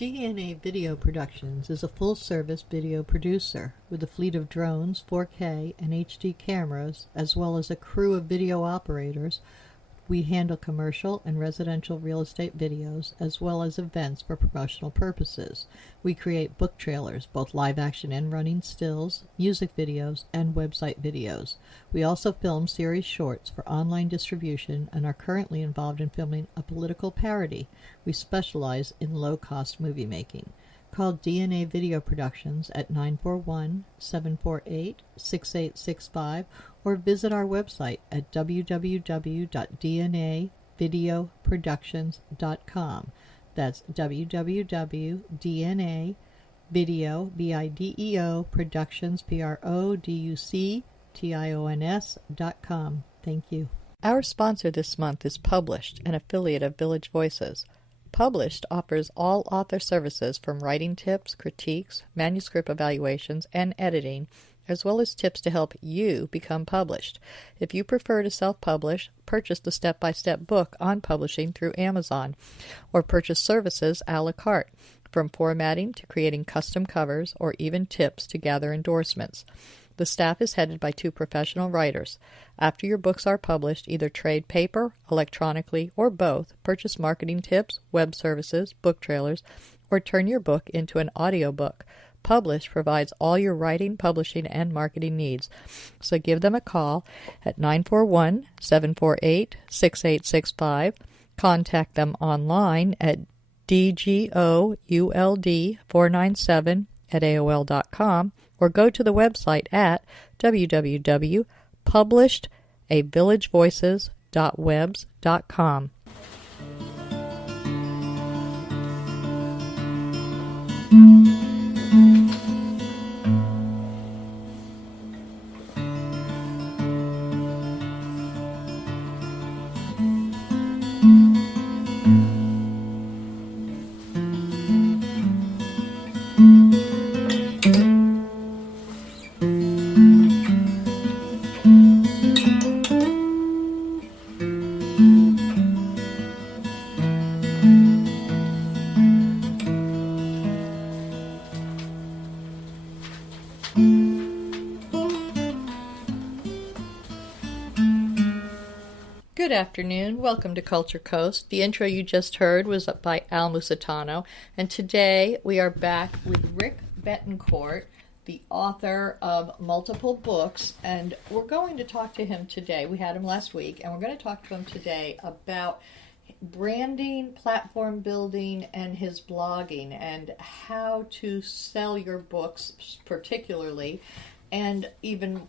DNA Video Productions is a full-service video producer with a fleet of drones, 4K, and HD cameras, as well as a crew of video operators. We handle commercial and residential real estate videos, as well as events for promotional purposes. We create book trailers, both live-action and running stills, music videos, and website videos. We also film series shorts for online distribution and are currently involved in filming a political parody. We specialize in low-cost movie making. Call DNA Video Productions at 941-748-6865 or visit our website at www.dnavideoproductions.com. That's www.dnavideoproductions.com. Thank you. Our sponsor this month is Published, an affiliate of Village Voices. Published offers all author services from writing tips, critiques, manuscript evaluations, and editing, as well as tips to help you become published. If you prefer to self-publish, purchase the step-by-step book on publishing through Amazon, or purchase services a la carte, from formatting to creating custom covers, or even tips to gather endorsements. The staff is headed by 2 professional writers. After your books are published, either trade paper, electronically, or both, purchase marketing tips, web services, book trailers, or turn your book into an audiobook. Publish provides all your writing, publishing, and marketing needs. So give them a call at 941-748-6865. Contact them online at dgould497@aol.com, or go to the website at www.publishedavillagevoices.webs.com. Good afternoon. Welcome to Culture Coast. The intro you just heard was by Al Musitano, and today we are back with Rick Bettencourt, the author of multiple books, and we're going to talk to him today. We had him last week, and we're going to talk to him today about branding, platform building, and his blogging, and how to sell your books particularly. And even,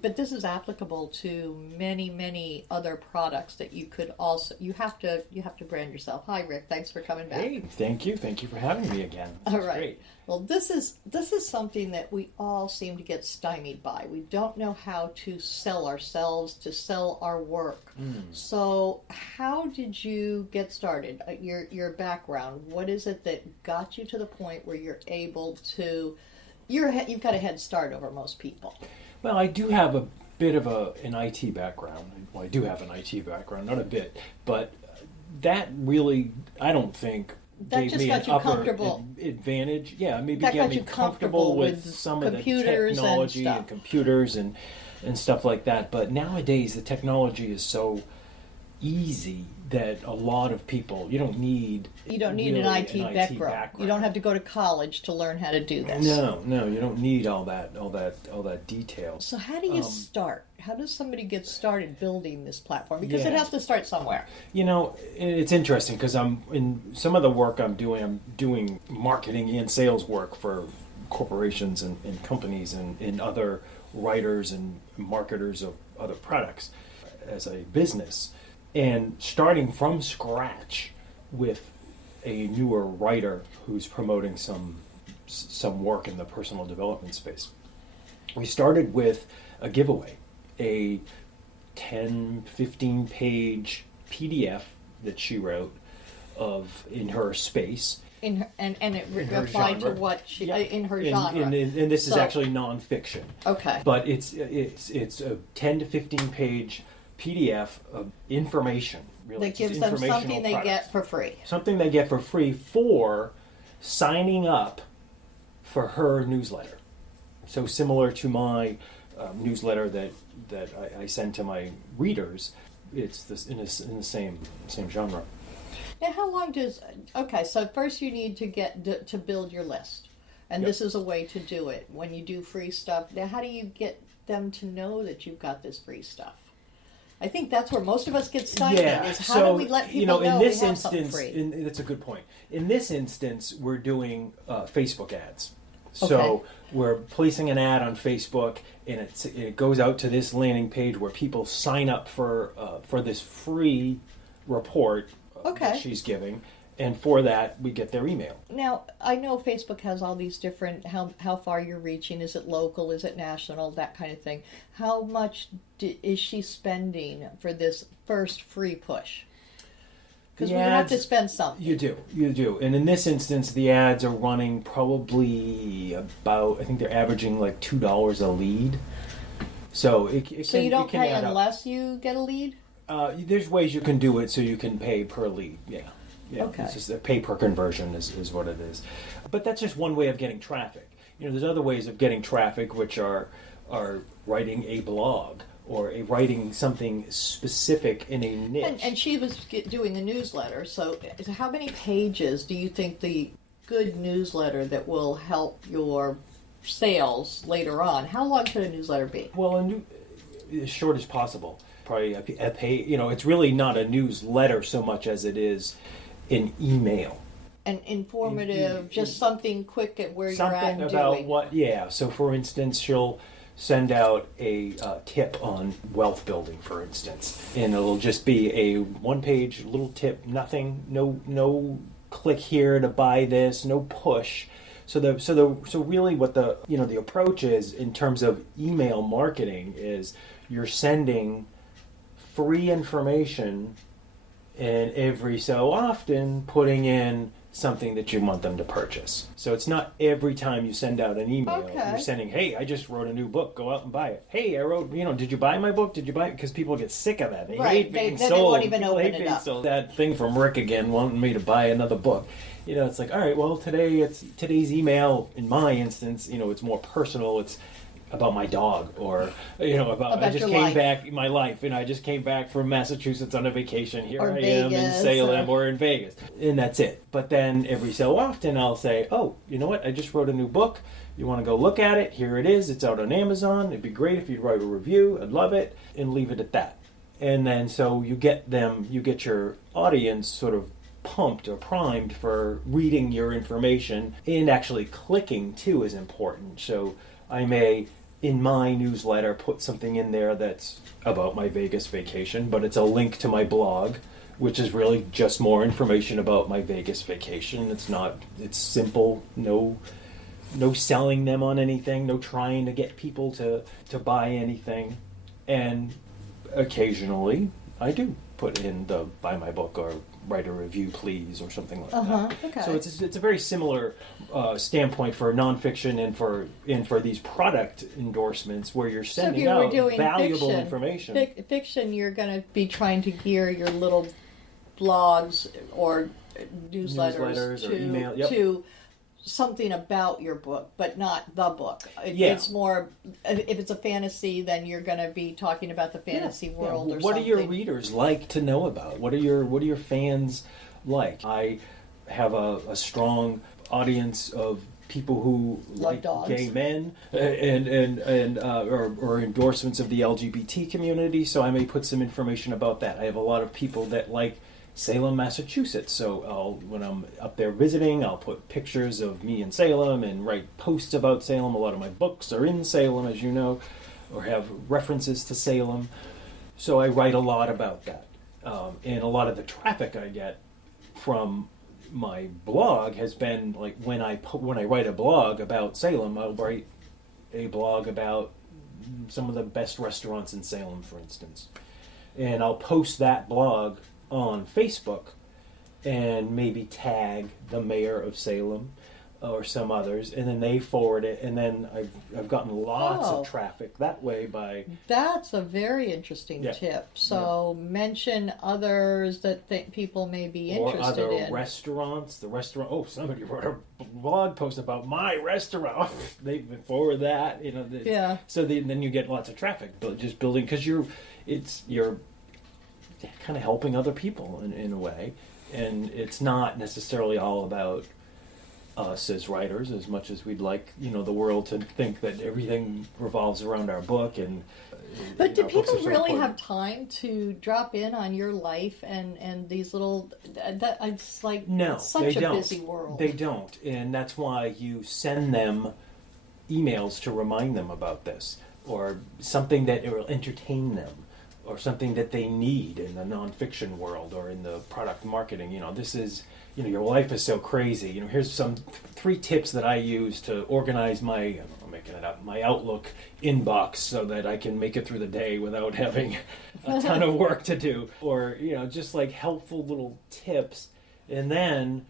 but this is applicable to many other products that you could also, you have to brand yourself. Hi, Rick. Thanks for coming back. Hey, thank you for having me again. All right. Great. Well, this is something that we all seem to get stymied by. We don't know how to sell ourselves, to sell our work. So, how did you get started? Your background. What is it that got you to the point where you're able to? You've got a head start over most people. Well, I do have a bit of an IT background. Well, I do have an IT background, not a bit, but that really, I don't think, gave me an upper advantage. Yeah, maybe get me comfortable with some of the technology and computers and stuff like that. But nowadays, the technology is so easy that a lot of people, you don't need an IT background. You don't have to go to college to learn how to do this. No, you don't need all that detail. So how do you start? How does somebody get started building this platform? Because it has to start somewhere. You know, it's interesting because I'm in some of the work I'm doing marketing and sales work for corporations and companies and other writers and marketers of other products as a business. And starting from scratch with a newer writer who's promoting some work in the personal development space. We started with a giveaway, a 10, 15-page PDF that she wrote in her space. And it applied to what she in her genre. And this is actually nonfiction. Okay. But it's a 10 to 15-page PDF of information. Really. That gives them something they get for free. Something they get for free for signing up for her newsletter. So similar to my newsletter that I send to my readers, it's this in the same genre. Now, how long does... Okay, so first you need to get to build your list. And Yep. this is a way to do it. When you do free stuff, now how do you get them to know that you've got this free stuff? I think that's where most of us get stuck. Is how do we let people know in this we have something instance, free? that's a good point. In this instance, we're doing Facebook ads. So Okay. we're placing an ad on Facebook, and it goes out to this landing page where people sign up for this free report Okay. that she's giving, and for that we get their email. Now, I know Facebook has all these different, how far you're reaching. Is it local? Is it national? That kind of thing. How much is she spending for this first free push? Because we have to spend something. You do. And in this instance, the ads are running probably about, I think they're averaging like $2 a lead. So So you don't pay add up. unless you get a lead? There's ways you can do it so you can pay per lead. Yeah. Okay. It's just a pay per conversion is what it is. But that's just one way of getting traffic. There's other ways of getting traffic, which are writing a blog or writing something specific in a niche. And she was doing the newsletter. So how many pages do you think the good newsletter that will help your sales later on, how long should a newsletter be? Well, as short as possible. Probably a pay. It's really not a newsletter so much as it is an email. And informative, just something quick at where you're at Something and about doing. what? Yeah. So, for instance, she'll send out a tip on wealth building, for instance, and it'll just be a one-page little tip. Nothing. No click here to buy this. No push. So really, what the approach is in terms of email marketing is you're sending free information, and every so often putting in something that you want them to purchase. So it's not every time you send out an email, Okay. You're sending, hey, I just wrote a new book, go out and buy it. Hey, I wrote, did you buy my book? Did you buy it? Because people get sick of that. They Right. hate being They sold. won't even People open hate it being up. sold. That thing from Rick again wanting me to buy another book. It's like, all right, well, today's email, in my instance, it's more personal. It's about my dog, or about I just your came life. back my life, I just came back from Massachusetts on a vacation. Here Or I am in Vegas, Salem or in Vegas, and that's it. But then every so often I'll say, oh, you know what? I just wrote a new book. You want to go look at it? Here it is. It's out on Amazon. It'd be great if you'd write a review. I'd love it, and leave it at that. And then so you get your audience sort of pumped or primed for reading your information, and actually clicking too is important. So I may, in my newsletter, put something in there that's about my Vegas vacation, but it's a link to my blog, which is really just more information about my Vegas vacation. It's simple, no selling them on anything, no trying to get people to buy anything. And occasionally I do put in the buy my book or write a review please or something like that. Okay. So it's a very similar standpoint for nonfiction and for these product endorsements, where you're sending so if you were out doing valuable fiction, information. Fiction, you're going to be trying to gear your little blogs or newsletters or email, yep. to something about your book, but not the book. Yeah. It's more, if it's a fantasy, then you're going to be talking about the fantasy world or what something. do your readers like to know about? What do your fans like? I have a strong audience of people who like dogs. gay men or endorsements of the LGBT community, so I may put some information about that. I have a lot of people that like Salem, Massachusetts, so when I'm up there visiting, I'll put pictures of me in Salem and write posts about Salem. A lot of my books are in Salem, as you know, or have references to Salem, so I write a lot about that. And a lot of the traffic I get from my blog has been like when I write a blog about Salem, I'll write a blog about some of the best restaurants in Salem, for instance, and I'll post that blog on Facebook and maybe tag the mayor of Salem or some others, and then they forward it, and then I've gotten lots Oh. of traffic that way by That's a very interesting Yeah. tip. So mention others that people may be or interested other in. restaurants. The restaurant. Oh, somebody wrote a blog post about my restaurant. They forward that. Yeah. So then you get lots of traffic, but just building because you're kind of helping other people in a way, and it's not necessarily all about us as writers as much as we'd like the world to think that everything revolves around our book and But do books people are so really important. have time to drop in on your life and these little? That it's like No, it's such they a don't. busy world. They don't, and that's why you send them emails to remind them about this, or something that will entertain them, or something that they need in the nonfiction world or in the product marketing. This is, your life is so crazy. Here's some 3 tips that I use to organize my, I'm making it up, my Outlook inbox so that I can make it through the day without having a ton of work to do, or just like helpful little tips, and then.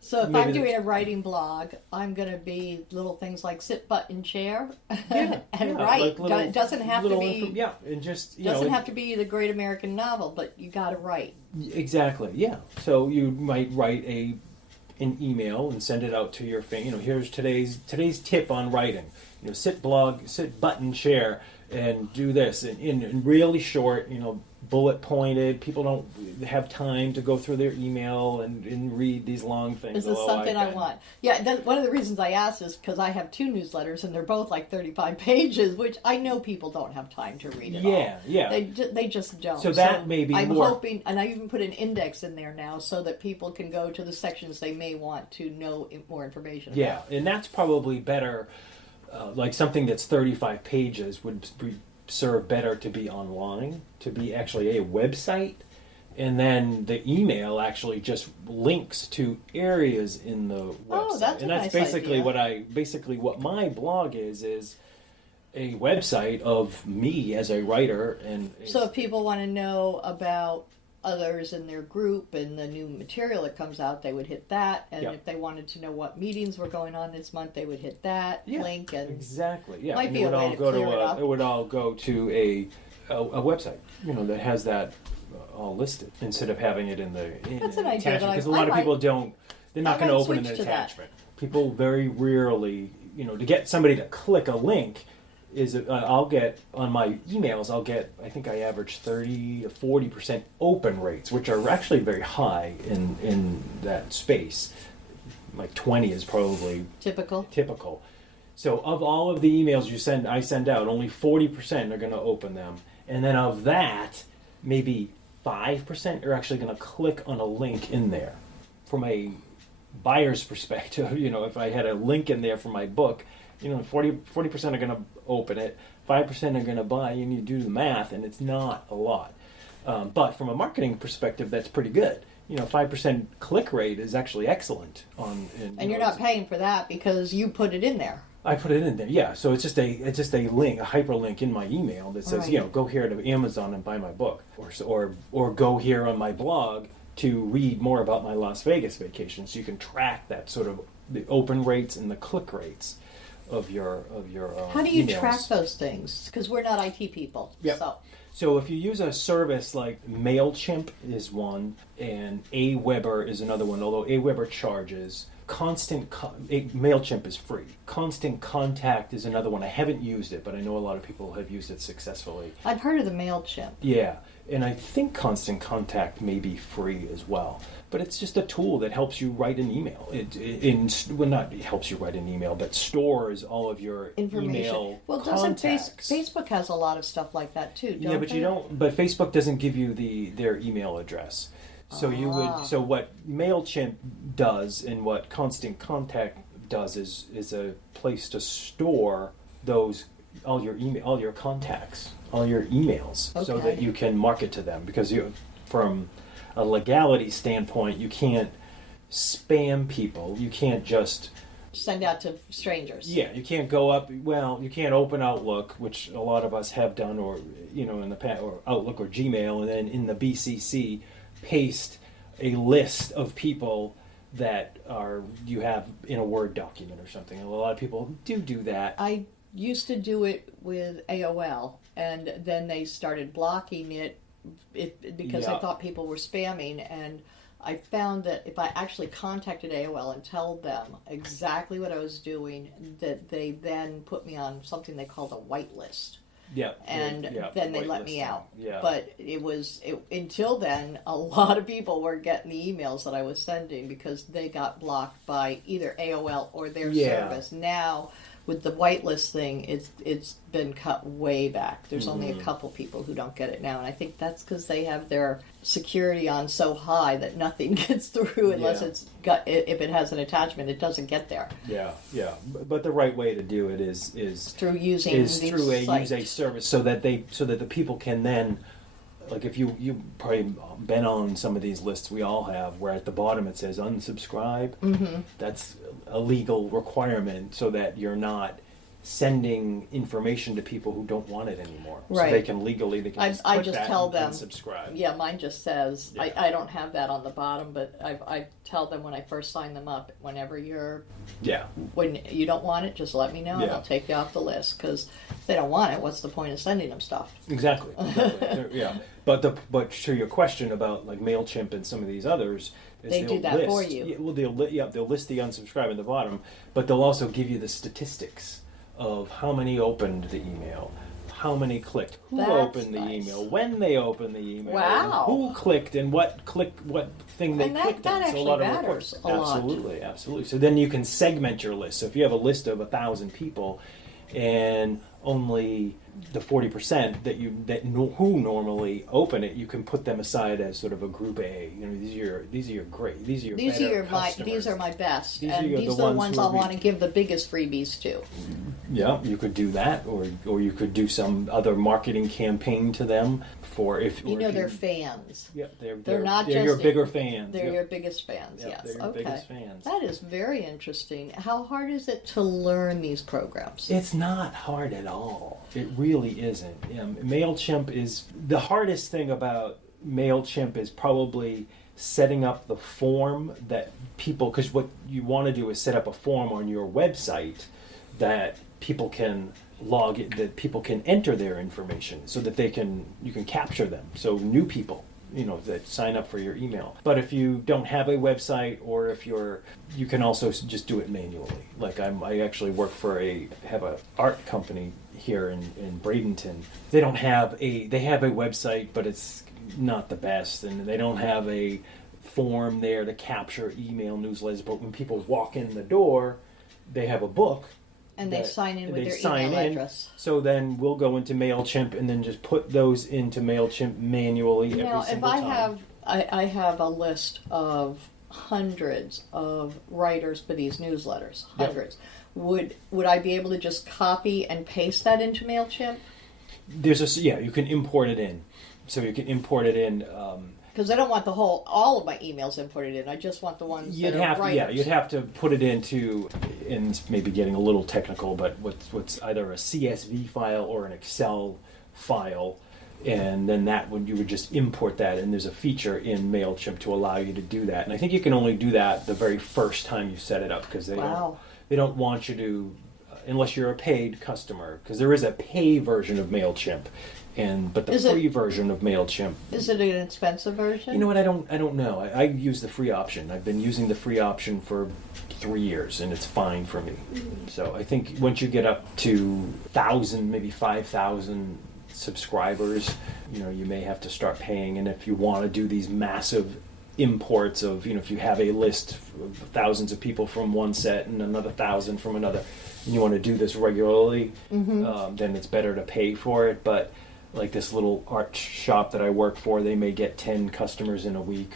So if Maybe I'm doing a writing blog, I'm going to be little things like sit button chair and write. Like It doesn't have to be. and just Doesn't have to be the great American novel, but you got to write. Exactly, yeah. So you might write an email and send it out to your fan. Here's today's tip on writing. Sit button share and do this in really short. Bullet pointed. People don't have time to go through their email and read these long things. Is this something I want? Yeah, one of the reasons I asked is because I have 2 newsletters and they're both like 35 pages, which I know people don't have time to read it all. Yeah. They just don't. So that may be I'm more. hoping, and I even put an index in there now so that people can go to the sections they may want to know more information Yeah, about. and that's probably better. Like something that's 35 pages would serve better to be online, to be actually a website, and then the email actually just links to areas in the website. Oh, that's a and that's nice idea. basically what my blog is a website of me as a writer. And So if people want to know about others in their group and the new material that comes out, they would hit that. And Yeah. if they wanted to know what meetings were going on this month, they would hit that link. And exactly, yeah, might and be a way to clear it up. it would all go to a website, that has that all listed instead of having it in That's an an idea, attachment, but because a lot of people don't. They're not I going to might open an switch to that. attachment. People very rarely, to get somebody to click a link. I'll get on my emails. I think I average 30 to 40% open rates, which are actually very high in that space. Like 20 is probably typical. So of all of the emails I send out, only 40% are going to open them, and then of that, maybe 5% are actually going to click on a link in there. From a buyer's perspective, if I had a link in there for my book. 40% are going to open it, 5% are going to buy, and you do the math, and it's not a lot. But from a marketing perspective, that's pretty good. 5% click rate is actually excellent. and you're not paying for that because you put it in there. I put it in there, yeah. So it's just a link, a hyperlink in my email that says, Right. go here to Amazon and buy my book, or go here on my blog to read more about my Las Vegas vacation. So you can track that sort of the open rates and the click rates of your How do you emails. track those things? Because we're not IT people. Yep. So if you use a service like MailChimp is one, and Aweber is another one, although Aweber charges. MailChimp is free. Constant Contact is another one. I haven't used it, but I know a lot of people have used it successfully. I've heard of the MailChimp. Yeah, and I think Constant Contact may be free as well. But it's just a tool that helps you write an email. Not helps you write an email, but stores all of your Information. email Well, doesn't contacts. Facebook has a lot of stuff like that too? Don't Yeah, but they? you don't. But Facebook doesn't give you their email address. So you would. So what MailChimp does and what Constant Contact does is a place to store all your contacts, all your emails, so Okay. that you can market to them. Because from a legality standpoint, you can't spam people. You can't just Send out to strangers. Yeah, you can't go up. Well, you can't open Outlook, which a lot of us have done, or in the past, or Outlook or Gmail, and then in the BCC paste a list of people that you have in a Word document or something. A lot of people do that. I used to do it with AOL, and then they started blocking it because I thought people were spamming, and I found that if I actually contacted AOL and told them exactly what I was doing, that they then put me on something they called a whitelist. Yeah, and then they let me out. Yeah. But until then, a lot of people were getting the emails that I was sending because they got blocked by either AOL or their service. Now, with the whitelist thing, it's been cut way back. There's only a couple people who don't get it now, and I think that's because they have their security on so high that nothing gets through unless if it has an attachment, it doesn't get there. Yeah. But the right way to do it is through using use a service so that the people can then, like, if you probably been on some of these lists we all have, where at the bottom it says unsubscribe. That's a legal requirement so that you're not sending information to people who don't want it anymore. Right. So they can legally, I just tell them unsubscribe. Yeah, mine just says, I don't have that on the bottom, but I tell them when I first sign them up, when you don't want it, just let me know and I'll take you off the list, because if they don't want it, what's the point of sending them stuff? Exactly. Yeah. But to your question about like MailChimp and some of these others, they do that for you. Yeah, well, they'll list the unsubscribe at the bottom, but they'll also give you the statistics of how many opened the email, how many clicked, who opened the email, when they opened the email, who clicked, and what thing they clicked on. That actually matters a lot. Absolutely. So then you can segment your list. So if you have a list of 1,000 people, and only the 40% who normally open it, you can put them aside as sort of a group A. You know, these are your great, these are my best, these and are these are the ones I want to give the biggest freebies to. Yeah, you could do that, or you could do some other marketing campaign to them they're fans. Yeah, they're not they're just your bigger fans. They're your biggest fans. Yep, yes, they're your biggest fans. That is very interesting. How hard is it to learn these programs? It's not hard at all. It really isn't. MailChimp is the hardest thing about MailChimp is probably setting up the form that people, because what you want to do is set up a form on your website that people can log in, that people can enter their information so that you can capture them. So new people, that sign up for your email. But if you don't have a website, or if you can also just do it manually. Like I actually work have an art company here in Bradenton. They have a website, but it's not the best, and they don't have a form there to capture email newsletters. But when people walk in the door, they have a book. And they sign in with their email address. So then we'll go into MailChimp and then just put those into MailChimp manually every single time. I have a list of hundreds of writers for these newsletters. Hundreds. Yep. Would I be able to just copy and paste that into MailChimp? You can import it in. So you can import it in. Because I don't want all of my emails imported in. I just want the ones that are writers. Yeah, you'd have to put it into, and it's maybe getting a little technical, but what's either a CSV file or an Excel file, and then you would just import that, and there's a feature in MailChimp to allow you to do that. And I think you can only do that the very first time you set it up, because they don't want you to, unless you're a paid customer, because there is a pay version of MailChimp. But the free version of MailChimp... Is it an expensive version? You know what, I don't know. I use the free option. I've been using the free option for 3 years, and it's fine for me. So I think once you get up to 1,000, maybe 5,000 subscribers, you may have to start paying. And if you want to do these massive imports of, if you have a list of thousands of people from one set and another 1,000 from another, and you want to do this regularly, then it's better to pay for it. But like this little art shop that I work for, they may get 10 customers in a week.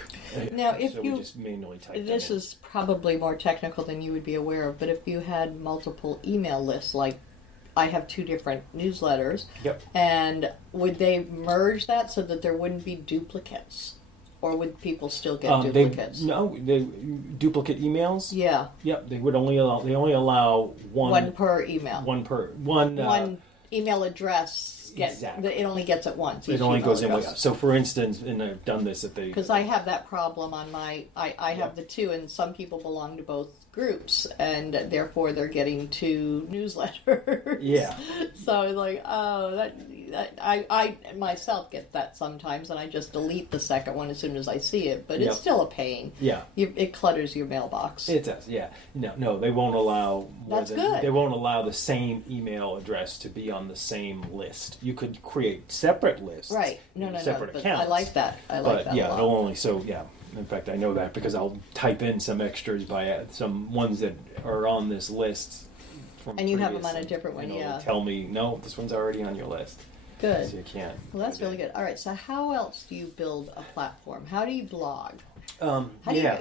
Now, we just manually type this is probably more technical than you would be aware of, but if you had multiple email lists, like I have 2 different newsletters, and would they merge that so that there wouldn't be duplicates? Or would people still get duplicates? Duplicate emails? Yeah. Yep, they only allow one. One per email. One email address Exactly. it only gets it once. It only goes in once. So, for instance, and I've done this at the... Because I have that problem on my... I have the two, and some people belong to both groups, and therefore they're getting two newsletters. Yeah. So it's like, I myself get that sometimes, and I just delete the second one as soon as I see it, but it's still a pain. Yeah. It clutters your mailbox. It does, yeah. No, they won't allow good. They won't allow the same email address to be on the same list. You could create separate lists. Right. Separate but accounts. I like that. I like that a lot. It'll only, in fact, I know that because I'll type in some extras by some ones that are on this list from and you have them previous, on a different one, it'll tell me, no, this one's already on your list. Good. So you can't. Well, that's really good. All right, so how else do you build a platform? How do you blog?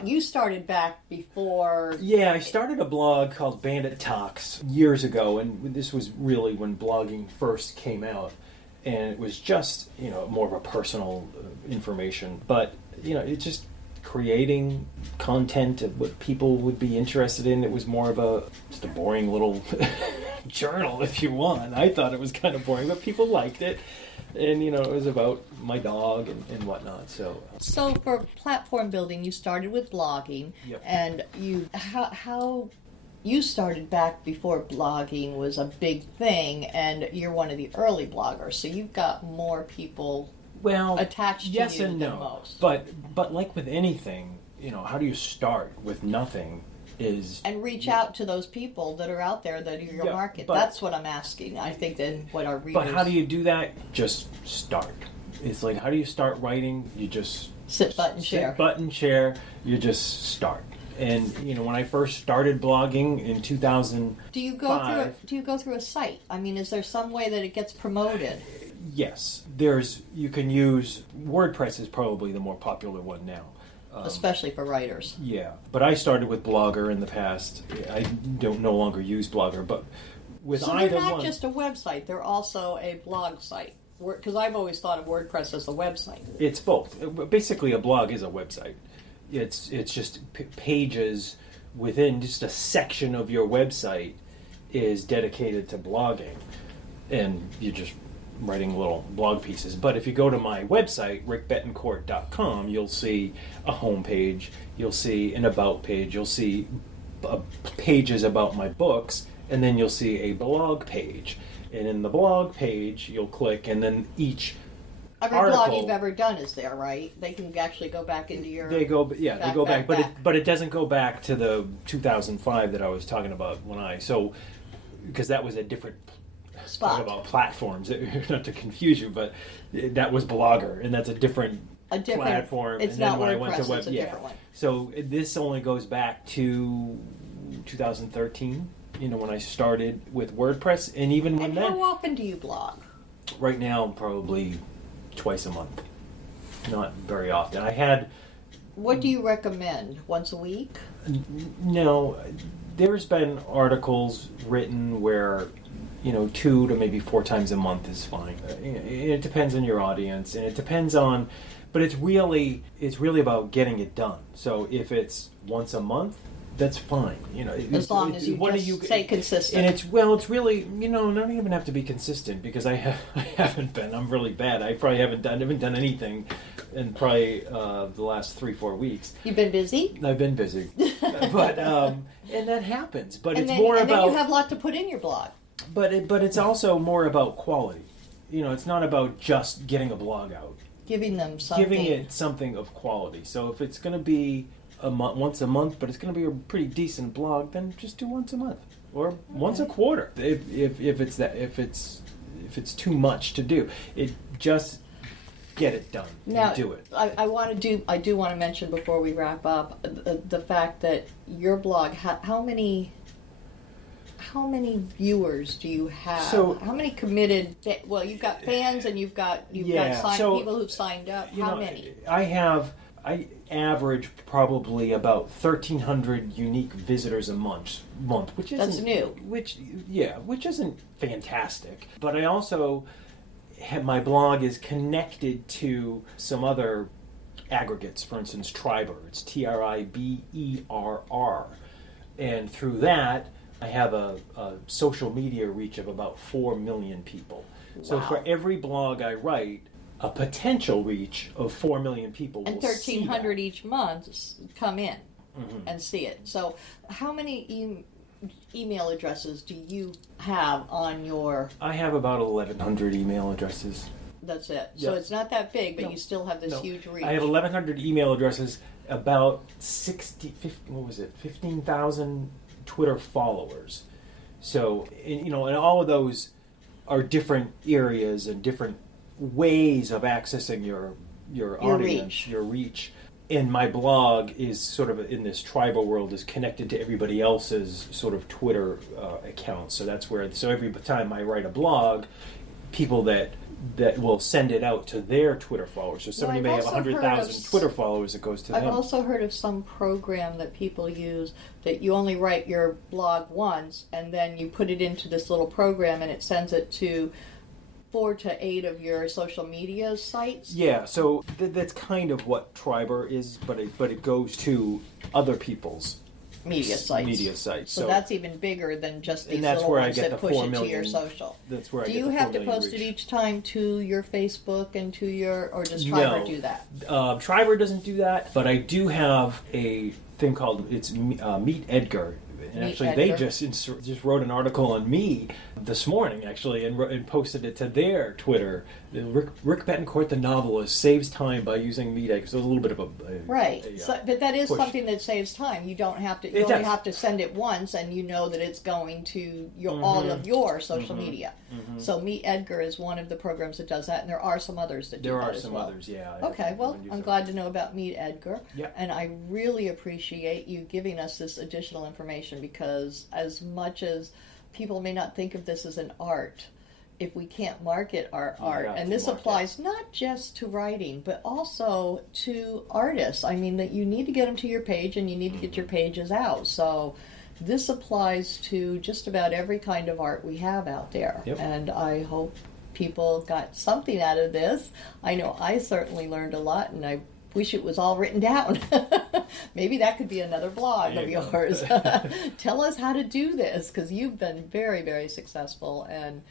You started back before... Yeah, I started a blog called Bandit Talks years ago, and this was really when blogging first came out. And it was just, more of a personal information. But, it's just creating content of what people would be interested in. It was more of just a boring little journal, if you want. I thought it was kind of boring, but people liked it. And, it was about my dog and whatnot. So for platform building, you started with blogging. Yep. And how you started back before blogging was a big thing, and you're one of the early bloggers, so you've got more people attached to yes you and than no. most. But like with anything, how do you start with nothing? And reach out to those people that are out there that are your market. That's what I'm asking. I think then what our readers... But how do you do that? Just start. It's like, how do you start writing? You just... Sit button share. You just start. And, when I first started blogging in 2005... Do you go through a site? I mean, is there some way that it gets promoted? Yes. You can use... WordPress is probably the more popular one now. Especially for writers. Yeah, but I started with Blogger in the past. I don't no longer use Blogger, but with so either they're not one, just a website; they're also a blog site. Because I've always thought of WordPress as a website. It's both. Basically, a blog is a website. It's just pages within just a section of your website is dedicated to blogging, and you just writing little blog pieces. But if you go to my website, rickbettencourt.com, you'll see a home page, you'll see an about page, you'll see pages about my books, and then you'll see a blog page. And in the blog page, you'll click, and then every article, blog you've ever done is there, right? They can actually go back into your... They go back. But it doesn't go back to the 2005 that I was talking about because that was a different spot about platforms. Not to confuse you, but that was Blogger, and that's a different platform. It's and not then when WordPress, I went to it's a different one. So this only goes back to 2013. When I started with WordPress, and even when then. How often do you blog? Right now, probably twice a month. Not very often. What do you recommend? Once a week? No, there's been articles written where 2 to maybe 4 times a month is fine. It depends on your audience, and it depends on, but it's really about getting it done. So if it's once a month, that's fine. As long as you stay consistent. And it's really, not even have to be consistent, because I haven't been. I'm really bad. I probably haven't done anything in probably the last 3-4 weeks. You've been busy? I've been busy, but and that happens. But and it's more about. And then you have a lot to put in your blog. But it's also more about quality. It's not about just getting a blog out. Giving them something. Giving it something of quality. So if it's going to be once a month, but it's going to be a pretty decent blog, then just do once a month or once a quarter. If it's too much to do, just get it done. Now, do it. I do want to mention before we wrap up the fact that your blog. How many viewers do you have? So, how many committed? Well, you've got fans and you've got people who've signed up. How many? I average probably about 1,300 unique visitors a month, which isn't that's new. Which isn't fantastic. But I also my blog is connected to some other aggregates. For instance, Triber. It's TRIBERR, and through that, I have a social media reach of about 4 million people. Wow. So for every blog I write, a potential reach of 4 million people and will see 1,300 that. each month come in and see it. So how many email addresses do you have on your... I have about 1,100 email addresses. That's it. So Yep. it's not that big, but No. you still have this No. huge reach. I have 1,100 email addresses, about 15,000 Twitter followers. So, and all of those are different areas and different ways of accessing your audience, your reach. And my blog is sort of in this tribal world, is connected to everybody else's sort of Twitter accounts. So that's where, every time I write a blog, people that will send it out to their Twitter followers. So somebody may have 100,000 Twitter followers, it goes to them. I've also heard of some program that people use that you only write your blog once, and then you put it into this little program, and it sends it to 4 to 8 of your social media sites. Yeah, so that's kind of what Triber is, but it goes to other people's media sites. So that's even bigger than just these little ones that push it to your social. That's where do I get you the 4 have to million post reach. it each time to your Facebook and to your, or does Triber do that? Triber doesn't do that, but I do have a thing called Meet Edgar. And actually, they just wrote an article on me this morning, actually, and posted it to their Twitter. Rick Bettencourt, the novelist, saves time by using Meet Edgar. So a little bit of a but that is push. something that saves time. You don't have to. You only have to send it once, and you know that it's going to all of your social media. So Meet Edgar is one of the programs that does that, and there are some others that do that as well. There are some others, yeah. Okay, well, I'm glad to know about Meet Edgar, Yep. and I really appreciate you giving us this additional information, because as much as people may not think of this as an art, if we can't market our art, and this applies not just to writing, but also to artists. I mean, that you need to get them to your page, and you need to get your pages out. So this applies to just about every kind of art we have out there. Yep. And I hope people got something out of this. I know I certainly learned a lot, and I wish it was all written down. Maybe that could be another blog of yours. Tell us how to do this, because you've been very, very successful, and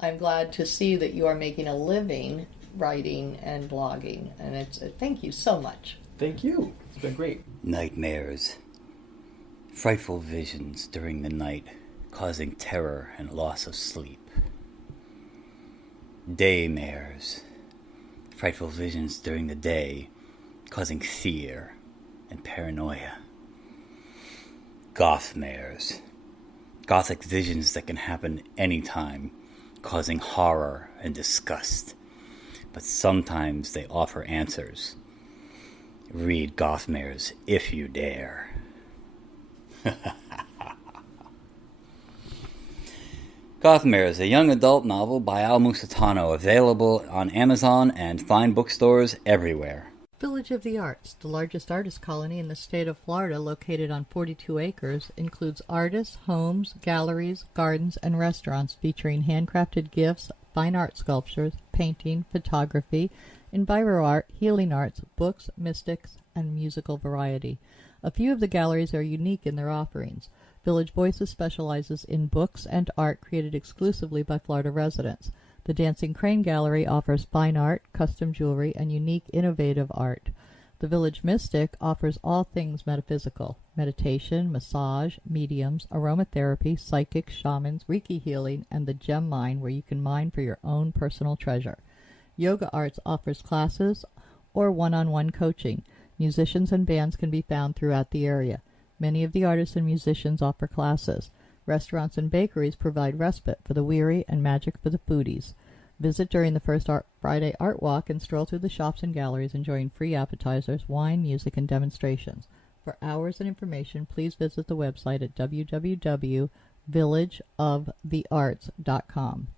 I'm glad to see that you are making a living writing and blogging. And thank you so much. Thank you. It's been great. Nightmares. Frightful visions during the night, causing terror and loss of sleep. Daymares. Frightful visions during the day, causing fear and paranoia. Gothmares. Gothic visions that can happen anytime, causing horror and disgust. But sometimes they offer answers. Read Gothmares if you dare. Gothmares, a young adult novel by Al Musitano, available on Amazon and fine bookstores everywhere. Village of the Arts, the largest artist colony in the state of Florida, located on 42 acres, includes artists, homes, galleries, gardens, and restaurants featuring handcrafted gifts, fine art sculptures, painting, photography, enviro art, healing arts, books, mystics, and musical variety. A few of the galleries are unique in their offerings. Village Voices specializes in books and art created exclusively by Florida residents. The Dancing Crane Gallery offers fine art, custom jewelry, and unique, innovative art. The Village Mystic offers all things metaphysical: meditation, massage, mediums, aromatherapy, psychics, shamans, Reiki healing, and the gem mine, where you can mine for your own personal treasure. Yoga Arts offers classes or one-on-one coaching. Musicians and bands can be found throughout the area. Many of the artists and musicians offer classes. Restaurants and bakeries provide respite for the weary and magic for the foodies. Visit during the first Friday Art Walk and stroll through the shops and galleries enjoying free appetizers, wine, music, and demonstrations. For hours and information, please visit the website at www.villageofthearts.com.